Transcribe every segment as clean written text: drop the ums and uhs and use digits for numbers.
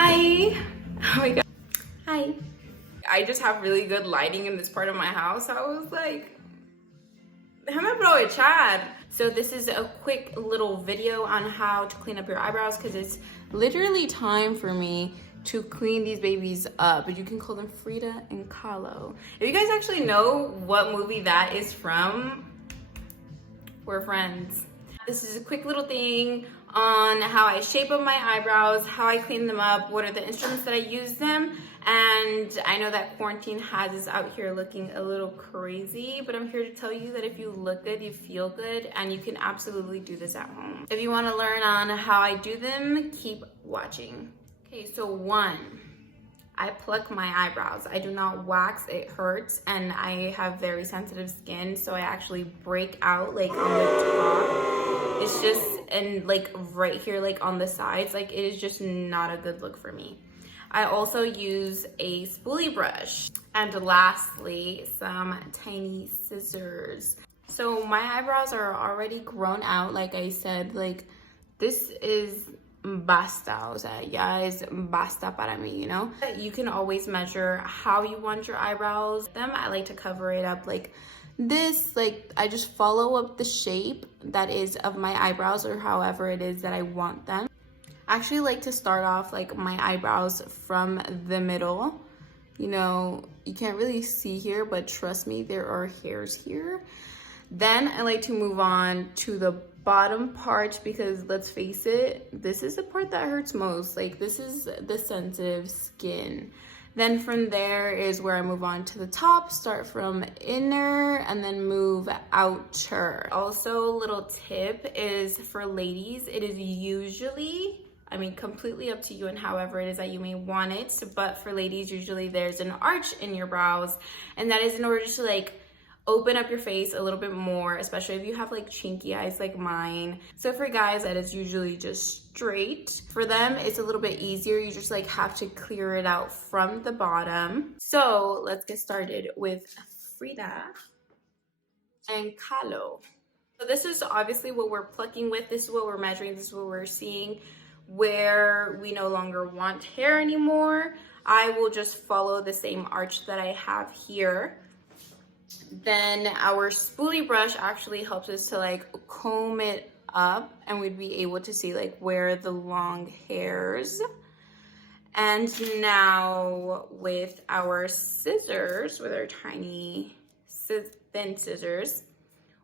Hi. Oh my god. Hi. I just have really good lighting in this part of my house. So I was like, déjame aprovechar. So this is a quick little video on how to clean up your eyebrows because it's literally time for me to clean these babies up. But you can call them Frida and Kahlo. If you guys actually know what movie that is from, we're friends. This is a quick little thing on how I shape up my eyebrows, how I clean them up, what are the instruments that I use them. And I know that quarantine has us out here looking a little crazy, but I'm here to tell you that if you look good, you feel good, and you can absolutely do this at home. If you want to learn on how I do them, keep watching. Okay, so 1, I pluck my eyebrows. I do not wax, it hurts, and I have very sensitive skin, so I actually break out like on the top. It's just, and like right here, like on the sides, like it is just not a good look for me. I also use a spoolie brush. And lastly, some tiny scissors. So my eyebrows are already grown out, like I said, like this is basta, o sea, ya es basta para mí, you know? You can always measure how you want your eyebrows. I like to cover it up like this, like I just follow up the shape that is of my eyebrows or however it is that I want them. I actually like to start off like my eyebrows from the middle. You know, you can't really see here, but trust me, there are hairs here. Then I like to move on to the bottom part because let's face it, this is the part that hurts most. Like this is the sensitive skin. Then from there is where I move on to the top, start from inner and then move outer. Also, little tip is for ladies, it is usually, I mean, completely up to you and however it is that you may want it. But for ladies, usually there's an arch in your brows, and that is in order to like open up your face a little bit more, especially if you have like chinky eyes like mine. So for guys, that is usually just straight. For them, it's a little bit easier. You just like have to clear it out from the bottom. So let's get started with Frida and Kahlo. So this is obviously what we're plucking with. This is what we're measuring. This is what we're seeing. Where we no longer want hair anymore, I will just follow the same arch that I have here. Then our spoolie brush actually helps us to like comb it up, and we'd be able to see like where the long hairs. And now with our scissors, with our tiny thin scissors,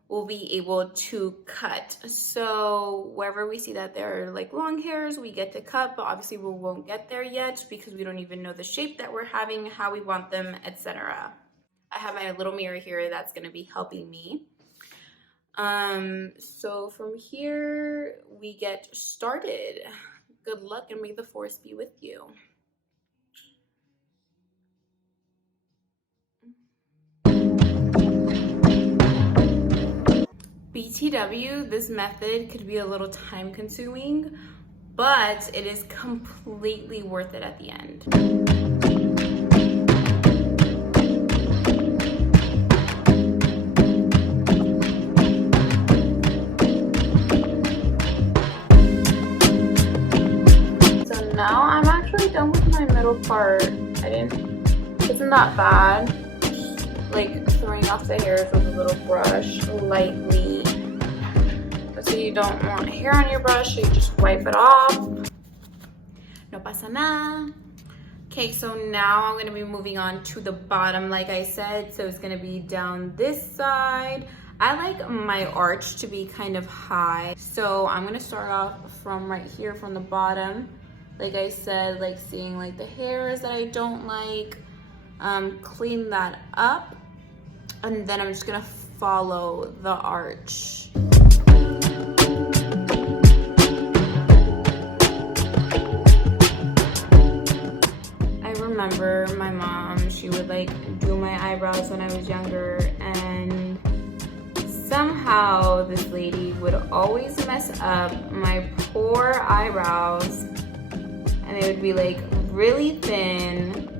we'll be able to cut. So wherever we see that there are like long hairs, we get to cut, but obviously we won't get there yet because we don't even know the shape that we're having, how we want them, etc. I have my little mirror here that's gonna be helping me. So from here, we get started. Good luck and may the force be with you. BTW, this method could be a little time consuming, but it is completely worth it at the end. So now I'm actually done with my middle part. Isn't that bad. Like throwing off the hairs with a little brush lightly. So you don't want hair on your brush, so you just wipe it off. No pasa nada. Okay, so now I'm gonna be moving on to the bottom, like I said. So it's gonna be down this side. I like my arch to be kind of high. So I'm gonna start off from right here from the bottom. Like I said, like seeing like the hairs that I don't like, clean that up. And then I'm just gonna follow the arch. I remember my mom, she would like do my eyebrows when I was younger, and somehow this lady would always mess up my poor eyebrows, and they would be like really thin.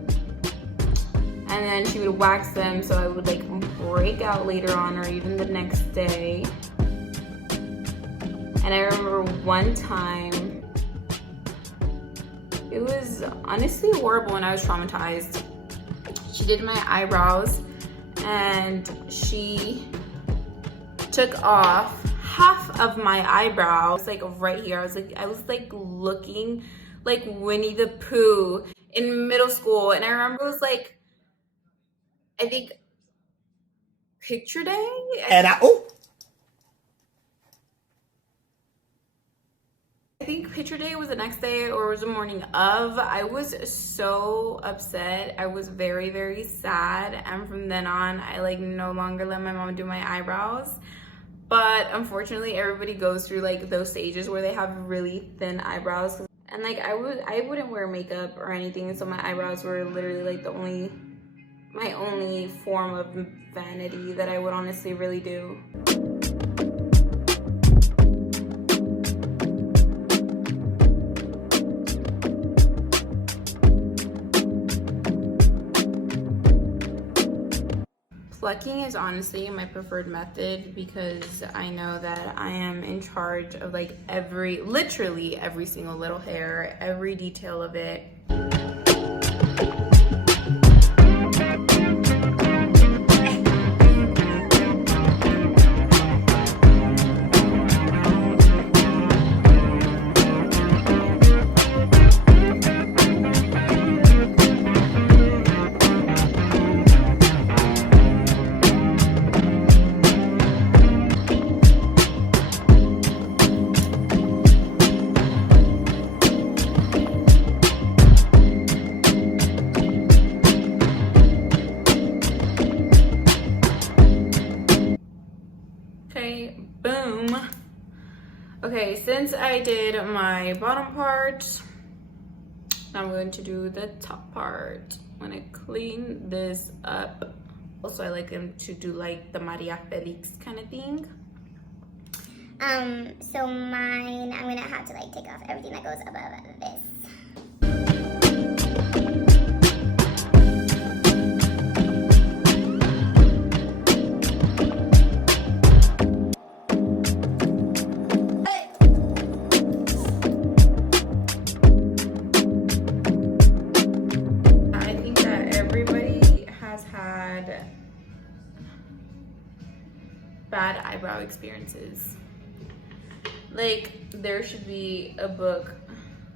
And then she would wax them, so I would like break out later on or even the next day. And I remember one time, it was honestly horrible and I was traumatized. She did my eyebrows and she took off half of my eyebrows, like right here. I was like looking like Winnie the Pooh in middle school. And I remember it was like, I think picture day. And I think picture day was the next day or it was the morning of. I was so upset. I was very, very sad. And from then on, I like no longer let my mom do my eyebrows. But unfortunately, everybody goes through like those stages where they have really thin eyebrows. And like I wouldn't wear makeup or anything. So my eyebrows were literally like my only form of vanity that I would honestly really do. Plucking is honestly my preferred method because I know that I am in charge of like literally every single little hair, every detail of it. Okay, boom. Okay, since I did my bottom part, now I'm going to do the top part. I'm gonna clean this up. Also, I like them to do like the Maria Felix kind of thing. So mine, I'm gonna have to like take off everything that goes above this. I think that everybody has had bad eyebrow experiences. Like there should be a book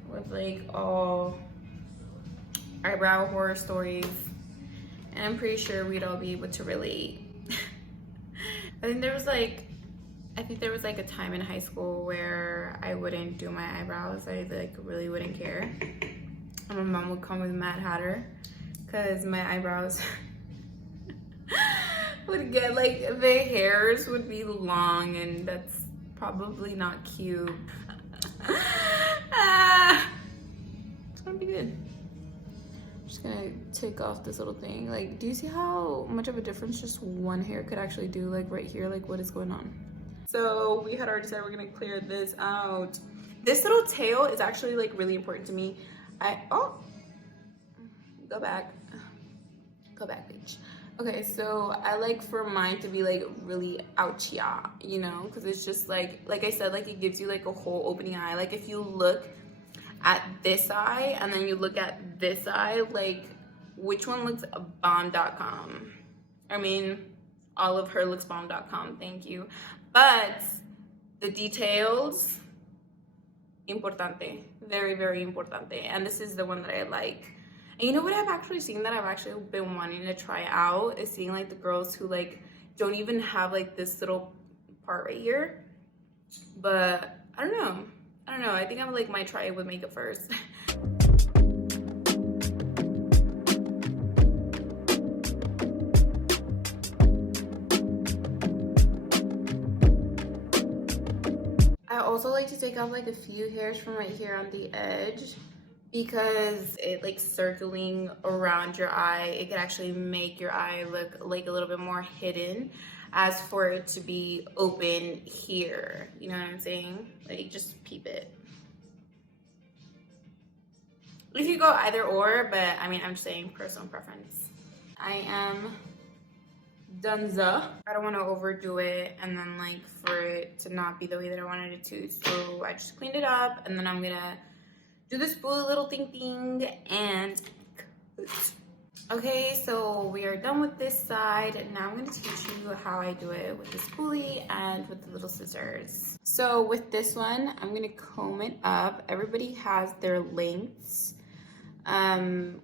with like all eyebrow horror stories, and I'm pretty sure we'd all be able to relate. I think there was like a time in high school where I wouldn't do my eyebrows. I like really wouldn't care. And my mom would come with Mad Hatter because my eyebrows would get like the hairs would be long, and that's probably not cute. It's gonna be good. I'm just gonna take off this little thing. Like, do you see how much of a difference just one hair could actually do? Like right here, like what is going on? So we had already said we're gonna clear this out. This little tail is actually like really important to me. Go back, bitch. Okay, so I like for mine to be like really ouchie, you know, because it's just like I said, like it gives you like a whole opening eye. Like if you look at this eye and then you look at this eye, like which one looks bomb.com? I mean, all of her looks bomb.com, thank you. But the details, importante, very, very importante. And this is the one that I like. And you know what I've actually seen that I've actually been wanting to try out is seeing like the girls who like don't even have like this little part right here. But I don't know. I think I like might try it with makeup first. I also like to take off like a few hairs from right here on the edge, because it like circling around your eye, it can actually make your eye look like a little bit more hidden as for it to be open here. You know what I'm saying? Like just peep it. You could go either or, but I mean, I'm just saying personal preference. I am donezo. I don't want to overdo it and then like for it to not be the way that I wanted it to. So I just cleaned it up, and then I'm gonna do the spoolie little thing and cut. Okay, so we are done with this side. Now I'm going to teach you how I do it with the spoolie and with the little scissors. So with this one, I'm going to comb it up. Everybody has their lengths.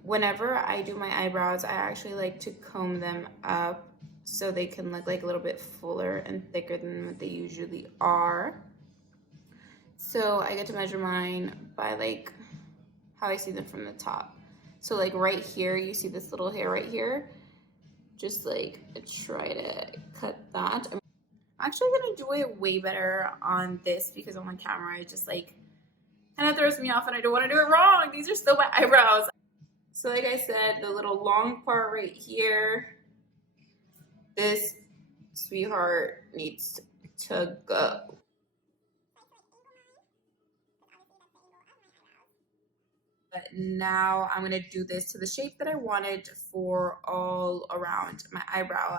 Whenever I do my eyebrows, I actually like to comb them up so they can look like a little bit fuller and thicker than what they usually are. So I get to measure mine by like how I see them from the top. So like right here, you see this little hair right here. Just like try to cut that. I'm actually gonna do it way better on this because on my camera it just like kind of throws me off and I don't want to do it wrong. These are still my eyebrows. So like I said, the little long part right here, this sweetheart needs to go. But now I'm gonna do this to the shape that I wanted for all around my eyebrow.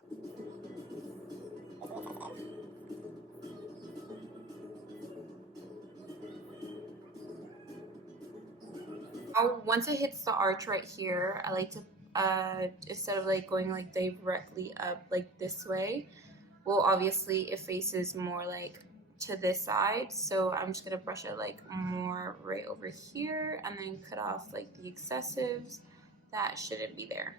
Now, once it hits the arch right here, I like to, instead of like going like directly up like this way, well, obviously it faces more like to this side, so I'm just gonna brush it like more right over here and then cut off like the excessives that shouldn't be there.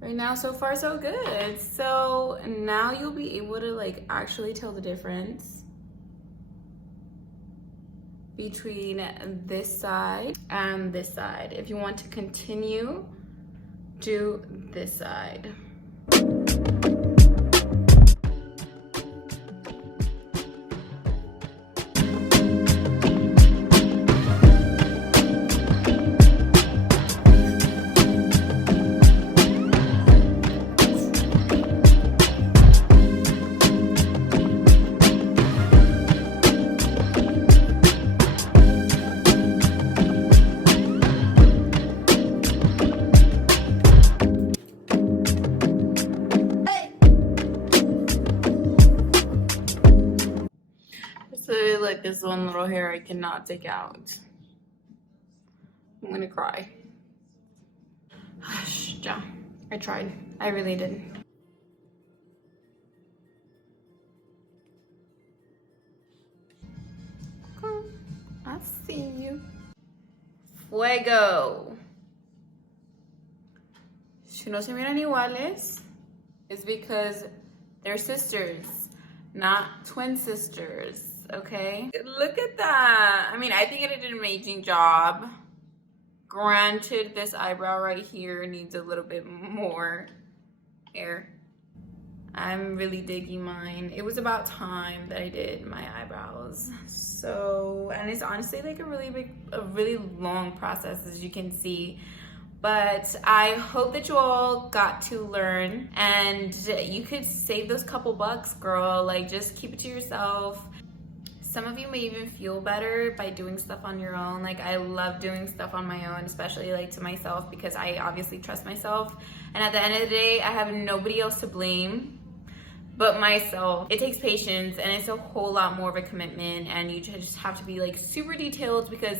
Right now, so far so good. So now you'll be able to like actually tell the difference between this side and this side. If you want to continue, do this side. So like this one little hair I cannot take out. I'm gonna cry. Yeah, I tried. I really did. Come, I see you. Fuego. Si no se miran iguales, it's because they're sisters, not twin sisters. Okay, look at that. I mean, I think it did an amazing job. Granted, this eyebrow right here needs a little bit more hair. I'm really digging mine. It was about time that I did my eyebrows. So, and it's honestly like a really long process, as you can see. But I hope that you all got to learn and you could save those couple bucks, girl. Like, just keep it to yourself. Some of you may even feel better by doing stuff on your own. Like, I love doing stuff on my own, especially like to myself, because I obviously trust myself. And at the end of the day, I have nobody else to blame but myself. It takes patience and it's a whole lot more of a commitment, and you just have to be like super detailed because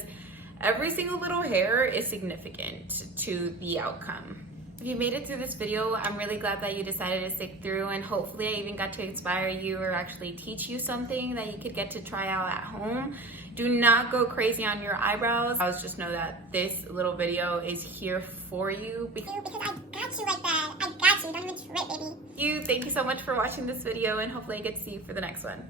every single little hair is significant to the outcome. If you made it through this video, I'm really glad that you decided to stick through, and hopefully I even got to inspire you or actually teach you something that you could get to try out at home. Do not go crazy on your eyebrows. Just know that this little video is here for you. Because I got you like that. I got you. Don't even trip, baby. Thank you so much for watching this video, and hopefully I get to see you for the next one.